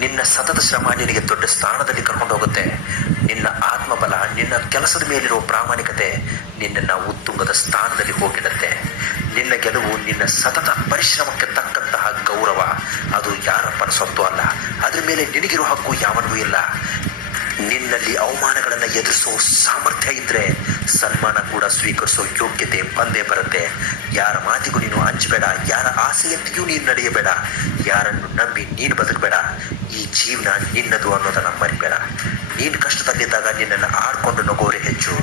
ನಿನ್ನ ಸತತ ಶ್ರಮ ನಿನಗೆ ದೊಡ್ಡ ಸ್ಥಾನದಲ್ಲಿ ಕರ್ಕೊಂಡು ಹೋಗುತ್ತೆ. ನಿನ್ನ ಆತ್ಮಬಲ, ನಿನ್ನ ಕೆಲಸದ ಮೇಲಿರುವ ಪ್ರಾಮಾಣಿಕತೆ ನಿನ್ನನ್ನು ಉತ್ತುಂಗದ ಸ್ಥಾನದಲ್ಲಿ ಹೋಗಿಡುತ್ತೆ. ನಿನ್ನ ಗೆಲುವು ನಿನ್ನ ಸತತ ಪರಿಶ್ರಮಕ್ಕೆ ತಕ್ಕಂತಹ ಗೌರವ. ಅದು ಯಾರಪ್ಪನ ಸೊತ್ತು ಅಲ್ಲ. ಅದರ ಮೇಲೆ ನಿನಗಿರೋ ಹಕ್ಕು ಯಾವನಿಗೂ ಇಲ್ಲ. ನಿನ್ನಲ್ಲಿ ಅವಮಾನಗಳನ್ನು ಎದುರಿಸೋ ಸಾಮರ್ಥ್ಯ ಇದ್ದರೆ ಸನ್ಮಾನ ಕೂಡ ಸ್ವೀಕರಿಸೋ ಯೋಗ್ಯತೆ ಬಂದೇ ಬರುತ್ತೆ. ಯಾರ ಮಾತಿಗೂ ನೀನು ಹಂಚಬೇಡ, ಯಾರ ಆಸೆಯಂತೆಯೂ ನೀನು ನಡೆಯಬೇಡ, ಯಾರನ್ನು ನಂಬಿ ನೀನು ಬದುಕಬೇಡ. ಈ ಜೀವನ ನಿನ್ನದು ಅನ್ನೋದನ್ನು ಮರಿಬೇಡ. ನೀನು ಕಷ್ಟದಲ್ಲಿದ್ದಾಗ ನಿನ್ನನ್ನು ಆಡ್ಕೊಂಡು ನಗೋರೆ ಹೆಚ್ಚು.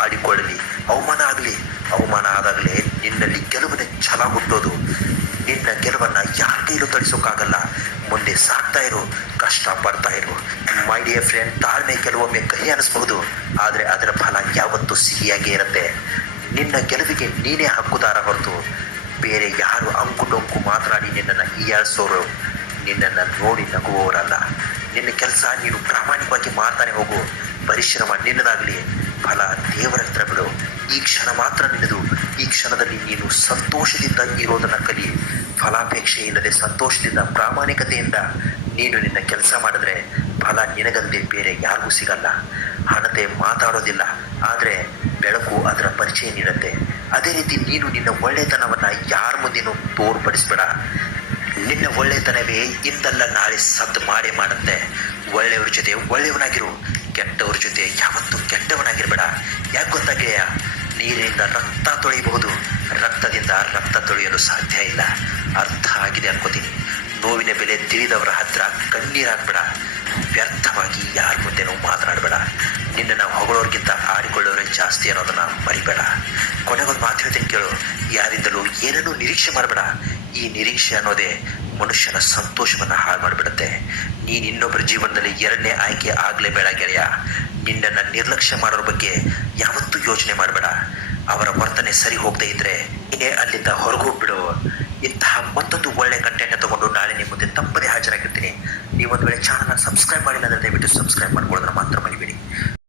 ಆಡಿಕೊಳ್ಳಲಿ, ಅವಮಾನ ಆದಾಗಲೇ ನಿನ್ನಲ್ಲಿ ಗೆಲುವಿನ ಛಲ ಹುಟ್ಟೋದು. ನಿನ್ನ ಗೆಲುವನ್ನು ಯಾರ ಕೈಲೂ ತಳಿಸೋಕ್ಕಾಗಲ್ಲ. ಮುಂದೆ ಸಾಕ್ತಾ ಇರು, ಕಷ್ಟ ಪಡ್ತಾ ಇರು. ಮೈ ಡಿಯರ್ ಫ್ರೆಂಡ್, ತಾಳ್ಮೆ ಕೆಲವೊಮ್ಮೆ ಕಹಿ ಅನಿಸ್ಬಹುದು, ಆದರೆ ಅದರ ಫಲ ಯಾವತ್ತೂ ಸಿಹಿಯಾಗೇ ಇರುತ್ತೆ. ನಿನ್ನ ಗೆಲುವಿಗೆ ನೀನೇ ಹಕ್ಕುದಾರ ಹೊರತು ಬೇರೆ ಯಾರು ಅಂಕು ಮಾತನಾಡಿ ನಿನ್ನನ್ನು ಹೀಯಾಳಿಸೋರು ನಿನ್ನನ್ನು ನೋಡಿ ನಗುವವರಲ್ಲ. ನಿನ್ನ ಕೆಲಸ ನೀನು ಪ್ರಾಮಾಣಿಕವಾಗಿ ಮಾಡ್ತಾನೆ ಹೋಗು. ಪರಿಶ್ರಮ ನಿನ್ನದಾಗಲಿ, ಫಲ ದೇವರ ಹತ್ರ ಬಿಡು. ಈ ಕ್ಷಣ ಮಾತ್ರ ನಿನ್ನದು. ಈ ಕ್ಷಣದಲ್ಲಿ ನೀನು ಸಂತೋಷದಿಂದ ಇರೋದನ್ನು ಕಲಿ. ಫಲಾಪೇಕ್ಷೆ ಇಲ್ಲದೆ ಸಂತೋಷದಿಂದ ಪ್ರಾಮಾಣಿಕತೆಯಿಂದ ನೀನು ನಿನ್ನ ಕೆಲಸ ಮಾಡಿದ್ರೆ ಫಲ ನಿನಗಲ್ಲದೆ ಬೇರೆ ಯಾರಿಗೂ ಸಿಗಲ್ಲ. ಹಣತೆ ಮಾತಾಡೋದಿಲ್ಲ, ಆದರೆ ಬೆಳಕು ಅದರ ಪರಿಚಯ ನೀಡುತ್ತೆ. ಅದೇ ರೀತಿ ನೀನು ನಿನ್ನ ಒಳ್ಳೆತನವನ್ನು ಯಾರ ಮುಂದೆನೂ ತೋರ್ಪಡಿಸ್ಬೇಡ. ನಿನ್ನ ಒಳ್ಳೆತನವೇ ಇಂದಲ್ಲ ನಾಳೆ ಸದ್ದು ಮಾಡೇ ಮಾಡುತ್ತೆ. ಒಳ್ಳೆಯವ್ರ ಜೊತೆ ಒಳ್ಳೆಯವನಾಗಿರು, ಕೆಟ್ಟವ್ರ ಜೊತೆ ಯಾವತ್ತೂ ಕೆಟ್ಟವನಾಗಿರಬೇಡ. ಯಾಕೆ ಗೊತ್ತಾಗೆಯ, ನೀರಿನಿಂದ ರಕ್ತ ತೊಳೆಯಬಹುದು, ರಕ್ತದಿಂದ ರಕ್ತ ತೊಳೆಯಲು ಸಾಧ್ಯ ಇಲ್ಲ. ಅರ್ಥ ಆಗಿದೆ ಅನ್ಕೋತೀನಿ. ನೋವಿನ ಬೆಲೆ ತಿಳಿದವರ ಹತ್ರ ಕಣ್ಣೀರಾಗಬೇಡ. ವ್ಯರ್ಥವಾಗಿ ಯಾರ ಮುಂದೆನೂ ಮಾತನಾಡಬೇಡ. ನಿನ್ನನ್ನು ಹೊಗಳೋರ್ಗಿಂತ ಆಡಿಕೊಳ್ಳೋರೇ ಜಾಸ್ತಿ ಅನ್ನೋದನ್ನು ಮರಿಬೇಡ. ಕೊನೆಗೊಂದು ಮಾತು ಹೇಳ್ತೀನಿ ಕೇಳು, ಯಾರಿಂದಲೂ ಏನನ್ನೂ ನಿರೀಕ್ಷೆ ಮಾಡಬೇಡ. ಈ ನಿರೀಕ್ಷೆ ಅನ್ನೋದೇ ಮನುಷ್ಯನ ಸಂತೋಷವನ್ನು ಹಾಳು ಮಾಡಿಬಿಡುತ್ತೆ. ನೀನು ಇನ್ನೊಬ್ಬರ ಜೀವನದಲ್ಲಿ ಎರಡನೇ ಆಯ್ಕೆ ಆಗಲೇಬೇಡ ಗೆಳೆಯ. ನಿನ್ನನ್ನು ನಿರ್ಲಕ್ಷ್ಯ ಮಾಡೋರ ಬಗ್ಗೆ ಯಾವತ್ತೂ ಯೋಚನೆ ಮಾಡಬೇಡ. ಅವರ ವರ್ತನೆ ಸರಿ ಹೋಗದೇ ಇದ್ದರೆ ನೀನೇ ಅಲ್ಲಿಂದ ಹೊರಗೋಗ್ಬಿಡು. ಇಂತಹ ಮತ್ತೊಂದು ಒಳ್ಳೆಯ ಕಂಟೆಂಟ್ ತಗೊಂಡು ನಾಳೆ ನಿಮ್ಮ ಮುಂದೆ ತಪ್ಪದೇ ಹಾಜರಾಗಿರ್ತೀನಿ. ನೀವೊಂದು ವೇಳೆ ಚಾನಲ್ನ ಸಬ್ಸ್ಕ್ರೈಬ್ ಮಾಡಿಲ್ಲ ಅಂದರೆ ದಯವಿಟ್ಟು ಸಬ್ಸ್ಕ್ರೈಬ್ ಮಾಡ್ಕೊಳ್ಳೋದನ್ನ